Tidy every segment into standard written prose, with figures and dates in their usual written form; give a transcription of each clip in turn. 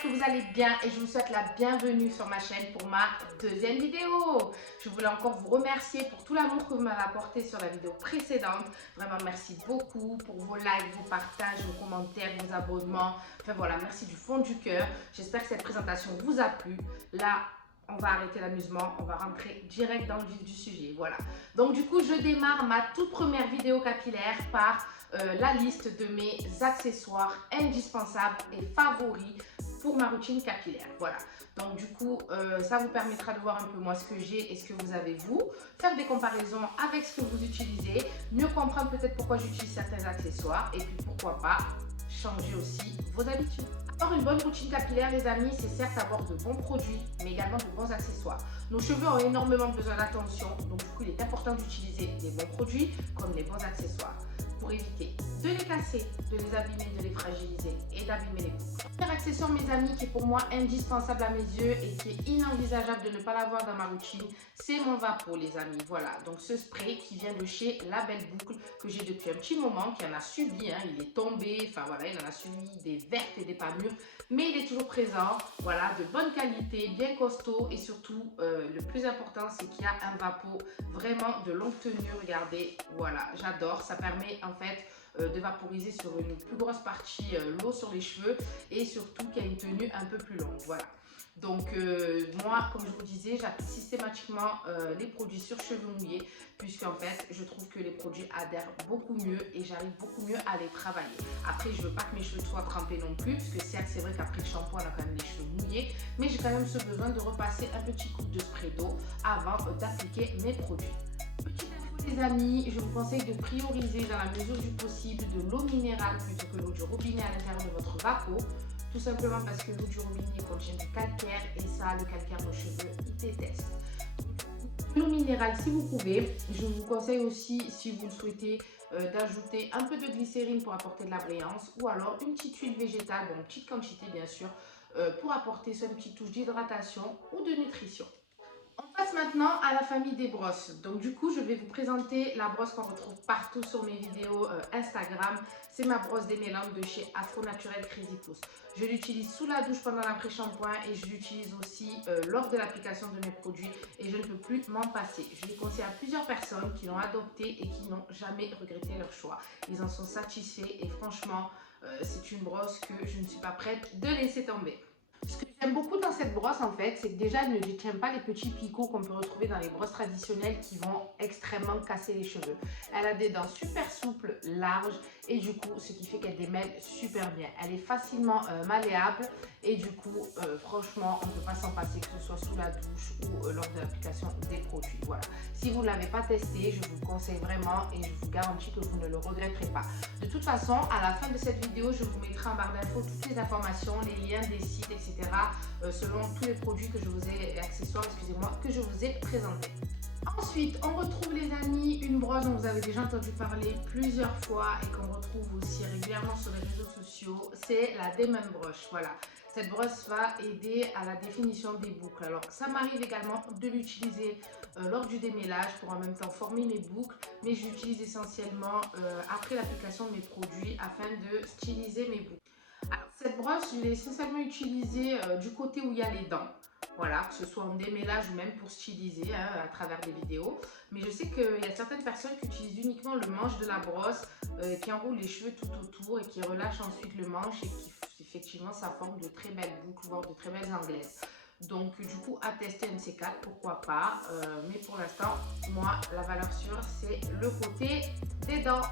j'espère que vous allez bien et je vous souhaite la bienvenue sur ma chaîne pour ma deuxième vidéo. Je voulais encore vous remercier pour tout l'amour que vous m'avez apporté sur la vidéo précédente. Vraiment, merci beaucoup pour vos likes, vos partages, vos commentaires, vos abonnements. Enfin voilà, merci du fond du cœur. J'espère que cette présentation vous a plu. Là, on va arrêter l'amusement, on va rentrer direct dans le vif du sujet. Voilà. Donc du coup, je démarre ma toute première vidéo capillaire par la liste de mes accessoires indispensables et favoris pour ma routine capillaire. Voilà. Donc du coup, ça vous permettra de voir un peu moi ce que j'ai et ce que vous avez vous, faire des comparaisons avec ce que vous utilisez, mieux comprendre peut-être pourquoi j'utilise certains accessoires et puis pourquoi pas changer aussi vos habitudes. Avoir une bonne routine capillaire, les amis, c'est certes avoir de bons produits, mais également de bons accessoires. Nos cheveux ont énormément besoin d'attention, donc du coup, il est important d'utiliser des bons produits comme les bons accessoires pour éviter de les casser, de les abîmer, de les fragiliser et d'abîmer les boucles. Première accessoire, mes amis, qui est pour moi indispensable à mes yeux et qui est inenvisageable de ne pas l'avoir dans ma routine, c'est mon Vapo, les amis. Voilà, donc ce spray qui vient de chez La Belle Boucle, que j'ai depuis un petit moment, qui en a subi, hein, il est tombé, enfin voilà, il en a subi des vertes et des pas mûres, mais il est toujours présent. Voilà, de bonne qualité, bien costaud et surtout, le plus important, c'est qu'il y a un Vapo vraiment de longue tenue. Regardez, voilà, j'adore. Ça permet en fait de vaporiser sur une plus grosse partie l'eau sur les cheveux et surtout qu'il y a une tenue un peu plus longue. Voilà. Donc moi, comme je vous disais, j'applique systématiquement les produits sur cheveux mouillés puisqu'en fait, je trouve que les produits adhèrent beaucoup mieux et j'arrive beaucoup mieux à les travailler. Après, je veux pas que mes cheveux soient trempés non plus puisque certes, c'est vrai qu'après le shampoing, on a quand même les cheveux mouillés, mais j'ai quand même ce besoin de repasser un petit coup de spray d'eau avant d'appliquer mes produits. Les amis, je vous conseille de prioriser dans la mesure du possible de l'eau minérale plutôt que l'eau du robinet à l'intérieur de votre Vapo. Tout simplement parce que l'eau du robinet contient du calcaire et ça, le calcaire, nos cheveux, ils détestent. L'eau minérale, si vous pouvez, je vous conseille aussi, si vous le souhaitez, d'ajouter un peu de glycérine pour apporter de la brillance ou alors une petite huile végétale, bon, petite quantité bien sûr, pour apporter soit une petite touche d'hydratation ou de nutrition. On passe maintenant à la famille des brosses. Donc du coup, je vais vous présenter la brosse qu'on retrouve partout sur mes vidéos Instagram. C'est ma brosse démêlante de chez Afro Naturel Crazy Pouce. Je l'utilise sous la douche pendant l'après-shampoing et je l'utilise aussi lors de l'application de mes produits et je ne peux plus m'en passer. Je l'ai conseillé à plusieurs personnes qui l'ont adopté et qui n'ont jamais regretté leur choix. Ils en sont satisfaits et franchement, c'est une brosse que je ne suis pas prête de laisser tomber. Ce que j'aime beaucoup dans cette brosse en fait, c'est que déjà elle ne détient pas les petits picots qu'on peut retrouver dans les brosses traditionnelles qui vont extrêmement casser les cheveux. Elle a des dents super souples, larges et du coup ce qui fait qu'elle démêle super bien. Elle est facilement malléable et du coup franchement on ne peut pas s'en passer, que ce soit sous la douche ou lors de l'application des produits. Voilà. Si vous ne l'avez pas testé, je vous le conseille vraiment et je vous garantis que vous ne le regretterez pas. De toute façon, à la fin de cette vidéo, je vous mettrai en barre d'infos toutes les informations, les liens des sites, etc. Selon tous les produits que je vous ai, accessoires, excusez-moi, que je vous ai présentés. Ensuite, on retrouve les amis une brosse dont vous avez déjà entendu parler plusieurs fois et qu'on retrouve aussi régulièrement sur les réseaux sociaux, c'est la Demon Brush. Voilà, cette brosse va aider à la définition des boucles. Alors, ça m'arrive également de l'utiliser lors du démêlage pour en même temps former mes boucles, mais je l'utilise essentiellement après l'application de mes produits afin de styliser mes boucles. Alors, cette brosse, je l'ai essentiellement utilisée du côté où il y a les dents. Voilà, que ce soit en démêlage ou même pour styliser à travers des vidéos. Mais je sais qu'il y a certaines personnes qui utilisent uniquement le manche de la brosse, qui enroulent les cheveux tout autour et qui relâchent ensuite le manche et qui effectivement ça forme de très belles boucles, voire de très belles anglaises. Donc du coup à tester un de ces quatre, pourquoi pas. Mais pour l'instant, moi la valeur sûre c'est le côté des dents.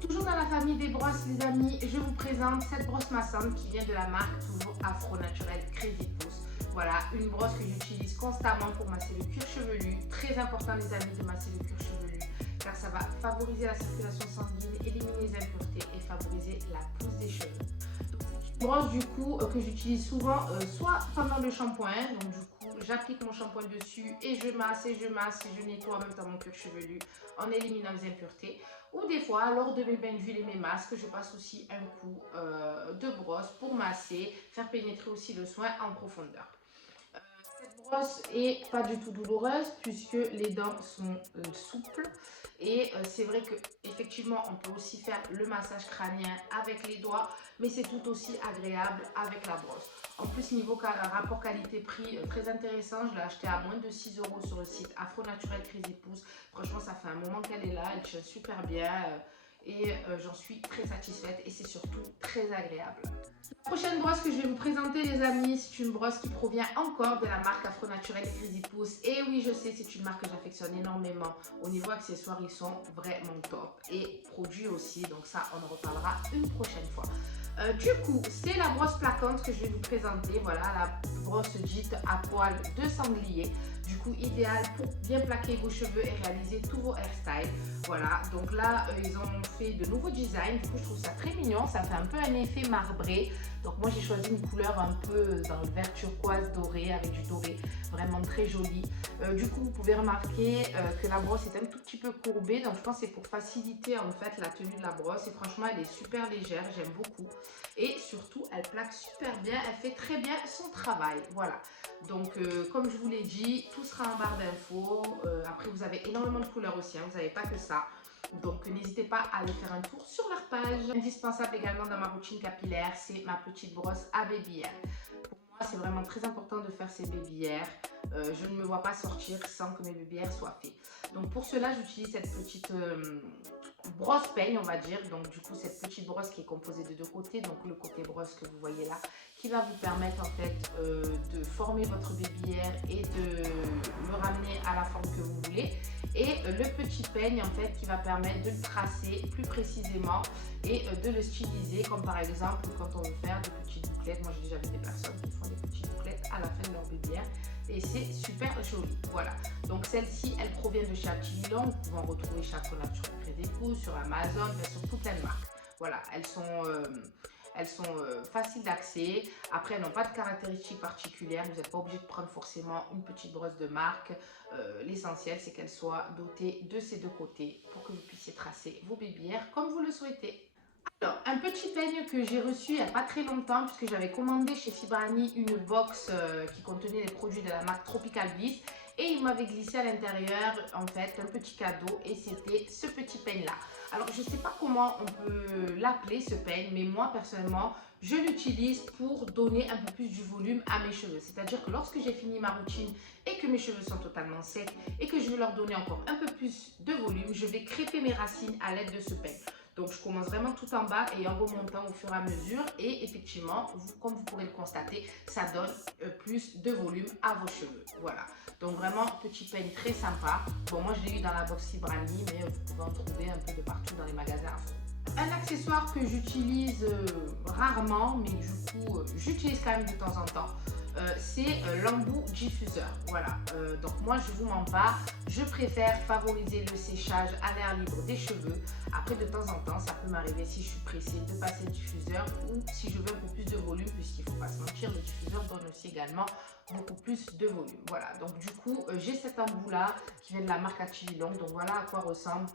Toujours dans la famille des brosses les amis, je vous présente cette brosse massante qui vient de la marque toujours Afro Naturel Crazy Pouce. Voilà, une brosse que j'utilise constamment pour masser le cuir chevelu. Très important les amis de masser le cuir chevelu car ça va favoriser la circulation sanguine, éliminer les impuretés et favoriser la pousse des cheveux. Une brosse du coup que j'utilise souvent soit pendant le shampoing, donc du coup j'applique mon shampoing dessus et je masse et je nettoie en même temps mon cuir chevelu en éliminant les impuretés. Ou des fois lors de mes bains d'huile et mes masques, je passe aussi un coup de brosse pour masser, faire pénétrer aussi le soin en profondeur. Cette brosse est pas du tout douloureuse puisque les dents sont souples et c'est vrai que effectivement on peut aussi faire le massage crânien avec les doigts, mais c'est tout aussi agréable avec la brosse. En plus niveau rapport qualité-prix très intéressant, je l'ai acheté à moins de 6 € sur le site Afro Naturel Crazy Pouce. Franchement ça fait un moment qu'elle est là, elle tient super bien et j'en suis très satisfaite et c'est surtout très agréable. La prochaine brosse que je vais vous présenter les amis, c'est une brosse qui provient encore de la marque Afro Naturel Crazy Pouce. Et oui je sais, c'est une marque que j'affectionne énormément. Au niveau accessoires ils sont vraiment top et produits aussi, donc ça on en reparlera une prochaine fois. Du coup, c'est la brosse plaquante que je vais vous présenter. Voilà, la brosse dite à poil de sanglier. Du coup, idéal pour bien plaquer vos cheveux et réaliser tous vos hairstyles. Voilà, donc là, ils ont fait de nouveaux designs. Du coup, je trouve ça très mignon. Ça fait un peu un effet marbré. Donc moi, j'ai choisi une couleur un peu dans le vert turquoise doré, avec du doré. Vraiment très joli. Du coup, vous pouvez remarquer que la brosse est un tout petit peu courbée. Donc je pense que c'est pour faciliter en fait la tenue de la brosse. Et franchement, elle est super légère. J'aime beaucoup. Et surtout, elle plaque super bien. Elle fait très bien son travail. Voilà. Donc, comme je vous l'ai dit, tout sera en barre d'infos. Après, vous avez énormément de couleurs aussi. Hein, vous n'avez pas que ça. Donc, n'hésitez pas à aller faire un tour sur leur page. Indispensable également dans ma routine capillaire, c'est ma petite brosse à babyère. Pour moi, c'est vraiment très important de faire ces babyères. Je ne me vois pas sortir sans que mes babyères soient faites. Donc, pour cela, j'utilise cette petite brosse peigne, on va dire. Donc, du coup, cette petite brosse qui est composée de deux côtés. Donc, le côté brosse que vous voyez là, qui va vous permettre en fait de former votre babyère et de le ramener à la forme que vous voulez. Et le petit peigne en fait qui va permettre de le tracer plus précisément et de le styliser, comme par exemple quand on veut faire des petites bouclettes. Moi j'ai déjà vu des personnes qui font des petites bouclettes à la fin de leur babyère et c'est super joli. Voilà, donc celle-ci elle provient de chez Activity Long. Vous pouvez en retrouver chez Afro Naturel Crazy Pouce, sur Amazon, mais sur toutes les marques. Voilà, elles sont faciles d'accès. Après, elles n'ont pas de caractéristiques particulières. Vous n'êtes pas obligé de prendre forcément une petite brosse de marque. L'essentiel, c'est qu'elle soit dotée de ces deux côtés pour que vous puissiez tracer vos babyères comme vous le souhaitez. Alors, un petit peigne que j'ai reçu il n'y a pas très longtemps puisque j'avais commandé chez Fibrani une box qui contenait les produits de la marque Tropical Bliss et il m'avait glissé à l'intérieur en fait un petit cadeau et c'était ce petit peigne là. Alors je ne sais pas comment on peut l'appeler ce peigne, mais moi personnellement je l'utilise pour donner un peu plus du volume à mes cheveux. C'est-à-dire que lorsque j'ai fini ma routine et que mes cheveux sont totalement secs et que je veux leur donner encore un peu plus de volume, je vais crêper mes racines à l'aide de ce peigne. Donc je commence vraiment tout en bas et en remontant au fur et à mesure et effectivement, comme vous pourrez le constater, ça donne plus de volume à vos cheveux. Voilà, donc vraiment petit peigne très sympa. Bon, moi je l'ai eu dans la box Fibrani, mais vous pouvez en trouver un peu de partout dans les magasins. Un accessoire que j'utilise rarement, mais du coup j'utilise quand même de temps en temps, c'est l'embout diffuseur. Voilà, donc moi je vous mens pas, je préfère favoriser le séchage à l'air libre des cheveux. Après de temps en temps ça peut m'arriver si je suis pressée de passer le diffuseur ou si je veux un peu plus de volume, puisqu'il ne faut pas se mentir, le diffuseur donne aussi également beaucoup plus de volume. Voilà, donc du coup j'ai cet embout là qui vient de la marque Activity Long. Donc voilà à quoi ressemblent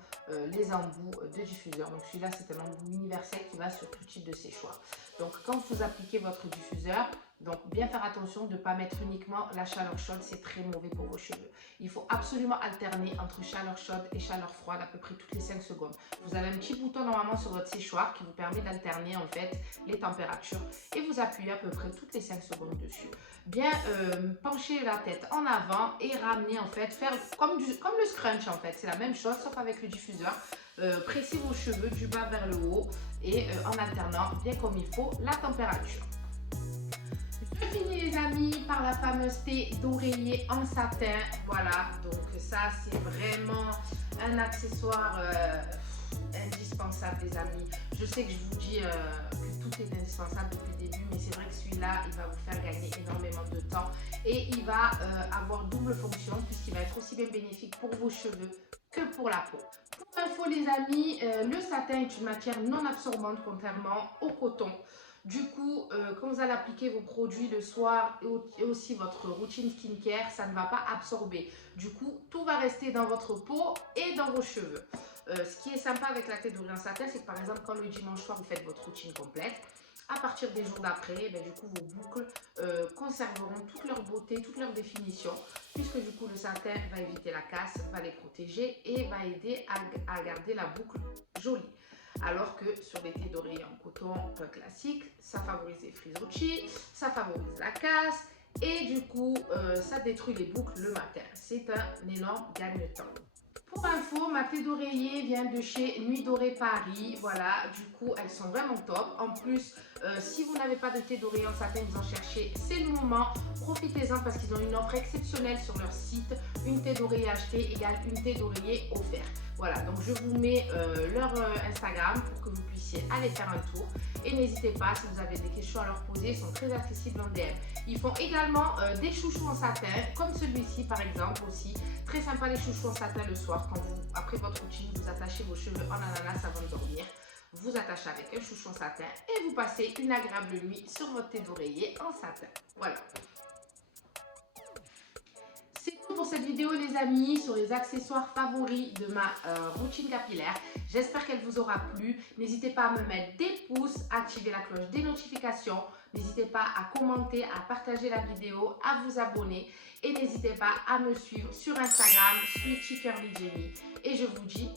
les embouts de diffuseur. Donc celui-là c'est un embout universel qui va sur tout type de séchoir. Donc quand vous appliquez votre diffuseur, donc bien faire attention de ne pas mettre uniquement la chaleur chaude, c'est très mauvais pour vos cheveux. Il faut absolument alterner entre chaleur chaude et chaleur froide à peu près toutes les 5 secondes. Vous avez un petit bouton normalement sur votre séchoir qui vous permet d'alterner en fait les températures et vous appuyez à peu près toutes les 5 secondes dessus. Bien pencher la tête en avant et ramener en fait, faire comme le scrunch en fait, c'est la même chose sauf avec le diffuseur. Pressez vos cheveux du bas vers le haut et en alternant bien comme il faut la température. Je finis les amis par la fameuse thé d'oreiller en satin. Voilà, donc ça c'est vraiment un accessoire indispensable les amis. Je sais que je vous dis que tout est indispensable depuis le début, mais c'est vrai que celui-là il va vous faire gagner énormément de temps et il va avoir double fonction puisqu'il va être aussi bien bénéfique pour vos cheveux que pour la peau. Pour info les amis, le satin est une matière non absorbante contrairement au coton. Du coup, quand vous allez appliquer vos produits le soir et aussi votre routine skincare, ça ne va pas absorber. Du coup, tout va rester dans votre peau et dans vos cheveux. Ce qui est sympa avec la thé d'oreiller en satin, c'est que par exemple, quand le dimanche soir, vous faites votre routine complète, À partir des jours d'après, du coup, vos boucles conserveront toute leur beauté, toute leur définition, puisque du coup, le satin va éviter la casse, va les protéger et va aider à garder la boucle jolie. Alors que sur des thés d'oreiller en coton classique, ça favorise les frisottis, ça favorise la casse et du coup, ça détruit les boucles le matin. C'est un énorme gagne-temps. Pour info, ma thé d'oreiller vient de chez Nuit Dorée Paris. Voilà, du coup, elles sont vraiment top. En plus, si vous n'avez pas de thé d'oreiller en satin, vous en cherchez, c'est le moment. Profitez-en parce qu'ils ont une offre exceptionnelle sur leur site. Une thé d'oreiller achetée égale une thé d'oreiller offerte. Voilà, donc je vous mets leur Instagram pour que vous puissiez aller faire un tour. Et n'hésitez pas, si vous avez des questions à leur poser, ils sont très accessibles en DM. Ils font également des chouchous en satin, comme celui-ci par exemple aussi. Très sympa les chouchous en satin le soir, quand vous, après votre routine, vous attachez vos cheveux en ananas avant de dormir. Vous attachez avec un chouchou en satin et vous passez une agréable nuit sur votre thé d'oreiller en satin. Voilà. C'est tout pour cette vidéo les amis sur les accessoires favoris de ma routine capillaire. J'espère qu'elle vous aura plu. N'hésitez pas à me mettre des pouces, à activer la cloche des notifications. N'hésitez pas à commenter, à partager la vidéo, à vous abonner. Et n'hésitez pas à me suivre sur Instagram, Sweet Curly Jenny. Et je vous dis